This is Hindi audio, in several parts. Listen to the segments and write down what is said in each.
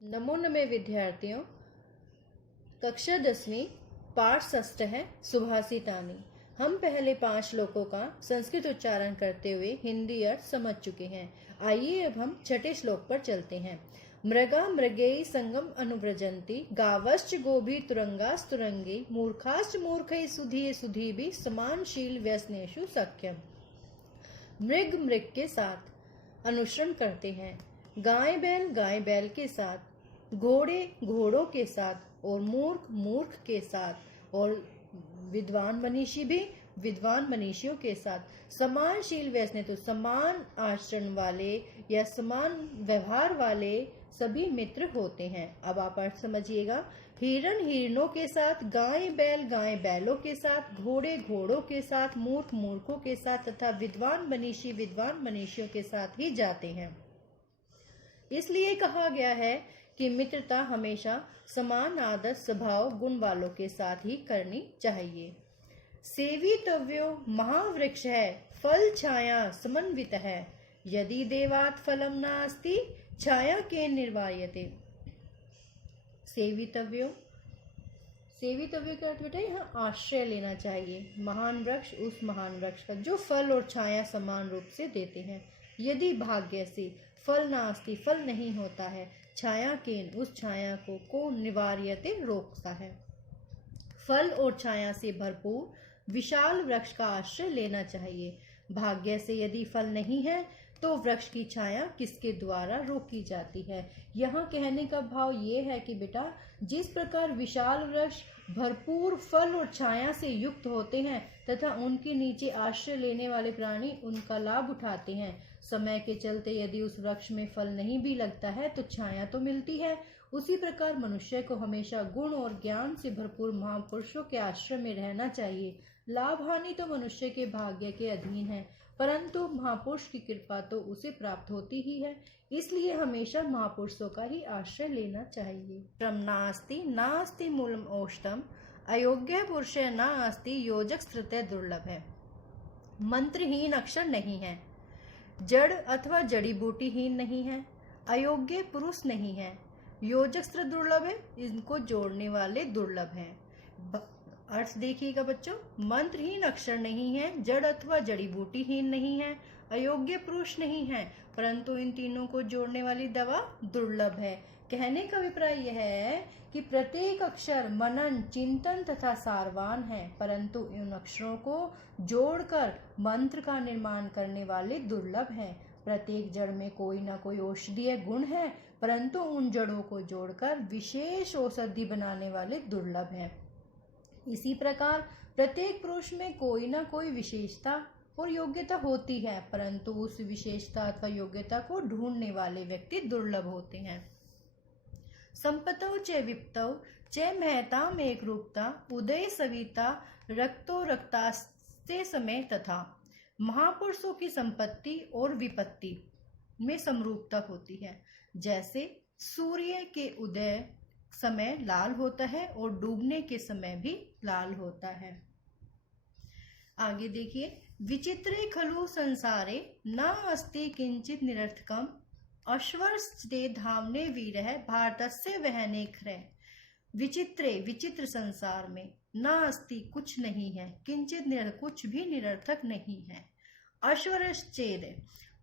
नमो नमः विद्यार्थियों। कक्षा 10वीं पाठ षष्ठ है सुभाषितानी। हम पहले 5 श्लोकों का संस्कृत उच्चारण करते हुए हिंदी अर्थ समझ चुके हैं। आइए अब हम छठे श्लोक पर चलते हैं। मृगा मृगेय संगम अनुव्रजंती गावश्च गोभी तुरंगास्तुरंगी मूर्खाश्च मूर्खै सुधीये सुधीभि समानशील व्यसनेषु सख्यम। मृग मृग के साथ अनुसरण करते हैं, गाय बैल के साथ, घोड़े घोड़ों के साथ और मूर्ख मूर्ख के साथ और विद्वान मनीषी भी विद्वान मनीषियों के साथ। समानशील व्यसने तो समान आचरण वाले या समान व्यवहार वाले सभी मित्र होते हैं। अब आप अर्थ समझिएगा। हिरण हिरणों के साथ, गाय बैलों के साथ, घोड़े घोड़ों के साथ, मूर्ख मूर्खों के साथ तथा विद्वान मनीषियों के साथ ही जाते हैं। इसलिए कहा गया है कि मित्रता हमेशा समान आदर स्वभाव गुण वालों के साथ ही करनी चाहिए। सेवितव्यो महावृक्ष है, फल छाया समन्वित है, यदि देवात् फलम नास्ति छाया के निर्वायते। सेवितव्यो का अर्थ बेटा यहाँ आश्रय लेना चाहिए। महान वृक्ष उस महान वृक्ष का जो फल और छाया समान रूप से देते हैं। यदि भाग्य से फल नास्ति फल नहीं होता है, छाया केन उस छाया को निवार्यते रोकता है। फल और छाया से भरपूर विशाल वृक्ष का आश्रय लेना चाहिए। भाग्य से यदि फल नहीं है तो वृक्ष की छाया किसके द्वारा रोकी जाती है। यहाँ कहने का भाव ये है कि बेटा जिस प्रकार विशाल वृक्ष भरपूर फल और छाया से युक्त होते हैं तथा उनके नीचे आश्रय लेने वाले प्राणी उनका लाभ उठाते हैं, समय के चलते यदि उस वृक्ष में फल नहीं भी लगता है तो छाया तो मिलती है, उसी प्रकार मनुष्य को हमेशा गुण और ज्ञान से भरपूर महापुरुषों के आश्रय में रहना चाहिए। लाभ हानि तो मनुष्य के भाग्य के अधीन है, परंतु महापुरुष की कृपा तो उसे प्राप्त होती ही है। इसलिए हमेशा महापुरुषों का ही आश्रय लेना चाहिए। श्रम नास्ति नास्ति मूलम औषधम अयोग्य पुरुष नास्ति योजक स्थित दुर्लभ है। मंत्रहीन अक्षर नहीं है, जड़ अथवा जड़ी बूटी हीन नहीं है, अयोग्य पुरुष नहीं है, योजक स्त्र दुर्लभ है, इनको जोड़ने वाले दुर्लभ हैं। अर्थ देखिएगा बच्चों, मंत्रहीन अक्षर नहीं है, जड़ अथवा जड़ी बूटी हीन नहीं है, अयोग्य पुरुष नहीं है, परंतु इन तीनों को जोड़ने वाली दवा दुर्लभ है। कहने का अभिप्राय यह है कि प्रत्येक अक्षर मनन चिंतन तथा सारवान है, परंतु इन अक्षरों को जोड़कर मंत्र का निर्माण करने वाले दुर्लभ हैं। प्रत्येक जड़ में कोई ना कोई औषधीय गुण है, परंतु उन जड़ों को जोड़कर विशेष औषधि बनाने वाले दुर्लभ हैं। इसी प्रकार प्रत्येक पुरुष में कोई ना कोई विशेषता और योग्यता होती है, परंतु उस विशेषता अथवा योग्यता को ढूंढने वाले व्यक्ति दुर्लभ होते हैं। संपतौ च विपतौ च महताम एक रूपता उदय सविता रक्तो रक्तास्ते समय तथा। महापुरुषों की संपत्ति और विपत्ति में समरूपता होती है। जैसे सूर्य के उदय समय लाल होता है और डूबने के समय भी लाल होता है। आगे देखिए, विचित्रे खलु संसारे न अस्ति किंचित निरर्थकम अश्वर्स्ते धावने वीरः भारतस्य वहने क्रय। विचित्र संसार में न अस्ति कुछ नहीं है, किंचित कुछ भी निरर्थक नहीं है। अश्वर्श्चेद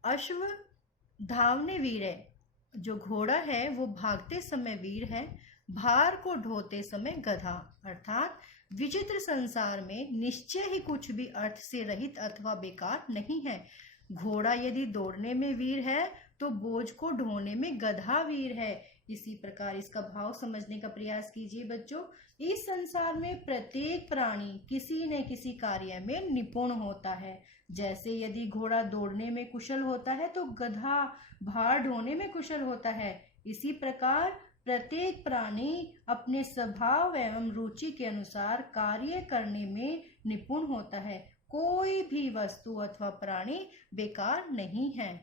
अश्व धावने वीर है, जो घोड़ा है वो भागते समय वीर है, भार को ढोते समय गधा। अर्थात विचित्र संसार में निश्चय ही कुछ भी अर्थ से रहित अथवा बेकार नहीं है। घोड़ा यदि दौड़ने में वीर है तो बोझ को ढोने में गधा वीर है। इसी प्रकार इसका भाव समझने का प्रयास कीजिए बच्चों। इस संसार में प्रत्येक प्राणी किसी न किसी कार्य में निपुण होता है। जैसे यदि घोड़ा दौड़ने में कुशल होता है तो गधा भार ढोने में कुशल होता है। इसी प्रकार प्रत्येक प्राणी अपने स्वभाव एवं रुचि के अनुसार कार्य करने में निपुण होता है। कोई भी वस्तु अथवा प्राणी बेकार नहीं है।